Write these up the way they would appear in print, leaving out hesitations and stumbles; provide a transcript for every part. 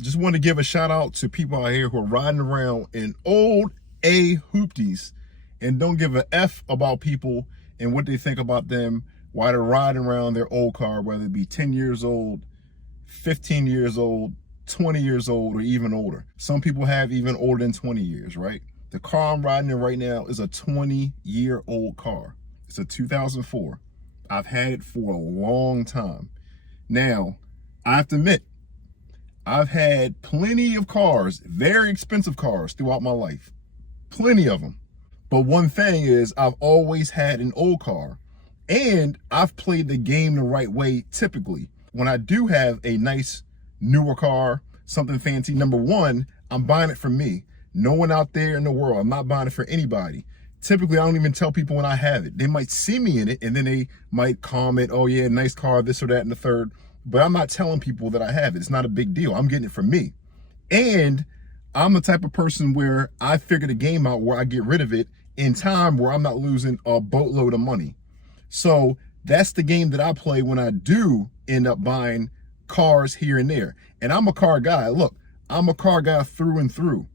Just want to give a shout out to people out here who are riding around in old A hoopties and don't give a F about people and what they think about them while they're riding around their old car, whether it be 10 years old, 15 years old, 20 years old, or even older. Some people have even older than 20 years, right? The car I'm riding in right now is a 20-year-old car. It's a 2004. I've had it for a long time. Now, I have to admit, I've had plenty of cars, very expensive cars throughout my life. Plenty of them. But one thing is, I've always had an old car. And I've played the game the right way typically. When I do have a nice newer car, something fancy, number one, I'm buying it for me. No one out there in the world. I'm not buying it for anybody. Typically, I don't even tell people when I have it. They might see me in it and then they might comment, oh yeah, nice car, this or that and the third. But I'm not telling people that I have it. It's not a big deal. I'm getting it for me. And I'm the type of person where I figure the game out where I get rid of it in time where I'm not losing a boatload of money. So that's the game that I play when I do end up buying cars here and there. And I'm a car guy. Look, I'm a car guy through and through.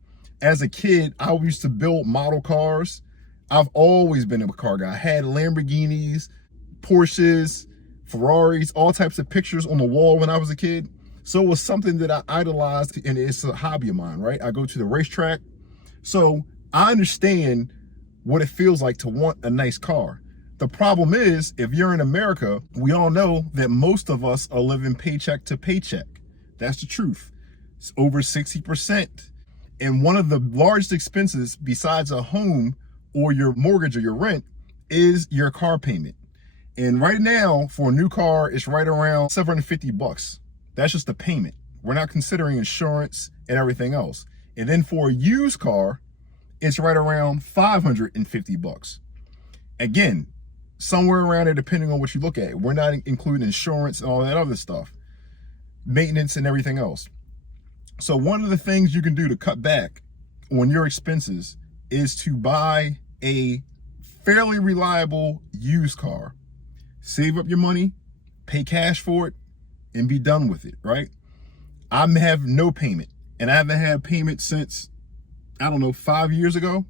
As a kid, I used to build model cars. I've always been a car guy. I had Lamborghinis, Porsches, Ferraris, all types of pictures on the wall when I was a kid. So it was something that I idolized, and it's a hobby of mine, right? I go to the racetrack. So I understand what it feels like to want a nice car. The problem is, if you're in America, we all know that most of us are living paycheck to paycheck. That's the truth. It's over 60%. And one of the largest expenses besides a home or your mortgage or your rent is your car payment. And right now, for a new car, it's right around $750. That's just the payment. We're not considering insurance and everything else. And then for a used car, it's right around $550. Again, somewhere around there, depending on what you look at. We're not including insurance and all that other stuff, maintenance and everything else. So one of the things you can do to cut back on your expenses is to buy a fairly reliable used car. Save up your money, pay cash for it, and be done with it, right? I have no payment, and I haven't had payment since, I don't know, 5 years ago.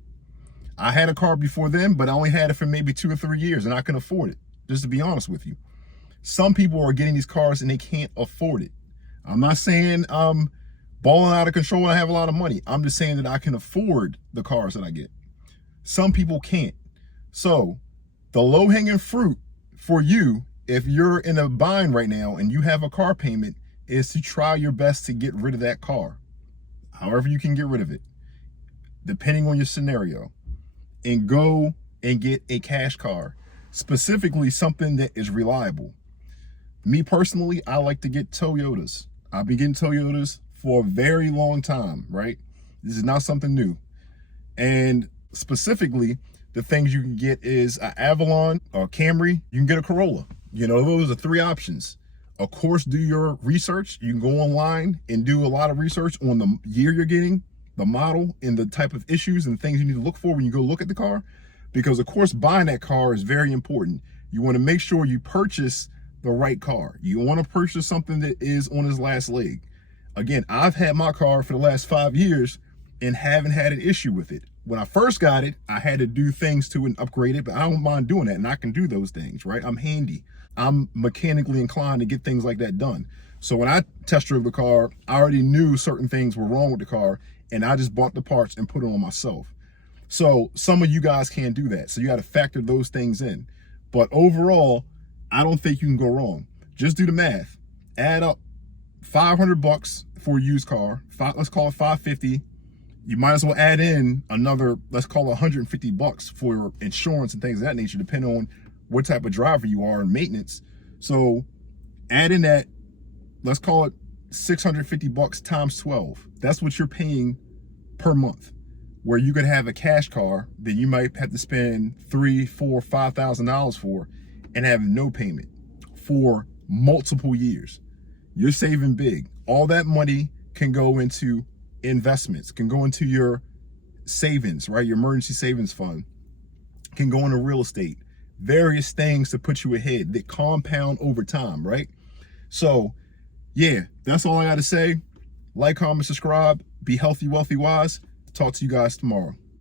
I had a car before then, but I only had it for maybe 2 or 3 years, and I can afford it, just to be honest with you. Some people are getting these cars and they can't afford it. I'm not saying I'm balling out of control and I have a lot of money. I'm just saying that I can afford the cars that I get. Some people can't. So the low-hanging fruit for you, if you're in a bind right now and you have a car payment, is to try your best to get rid of that car. However you can get rid of it, depending on your scenario, and go and get a cash car, specifically something that is reliable. Me personally, I like to get Toyotas. I've been getting Toyotas for a very long time, right? This is not something new. And specifically, the things you can get is an Avalon, a Camry, you can get a Corolla. You know, those are 3 options. Of course, do your research. You can go online and do a lot of research on the year you're getting, the model, and the type of issues and things you need to look for when you go look at the car. Because of course, buying that car is very important. You want to make sure you purchase the right car. You want to purchase something that is on its last leg. Again, I've had my car for the last 5 years and haven't had an issue with it. When I first got it, I had to do things to and upgrade it, but I don't mind doing that, and I can do those things, right? I'm handy. I'm mechanically inclined to get things like that done. So when I test drove the car, I already knew certain things were wrong with the car, and I just bought the parts and put it on myself. So some of you guys can't do that. So you got to factor those things in. But overall, I don't think you can go wrong. Just do the math. Add up $500 for a used car. Let's call it $550. You might as well add in another, let's call it $150 for insurance and things of that nature, depending on what type of driver you are and maintenance. So add in that, let's call it $650 times 12. That's what you're paying per month. Where you could have a cash car that you might have to spend $3,000, $4,000, $5,000 for and have no payment for multiple years. You're saving big. All that money can go into investments, can go into your savings, right? Your emergency savings fund, can go into real estate, various things to put you ahead that compound over time, right? So yeah, that's all I got to say. Like, comment, subscribe. Be healthy, wealthy, wise. Talk to you guys tomorrow.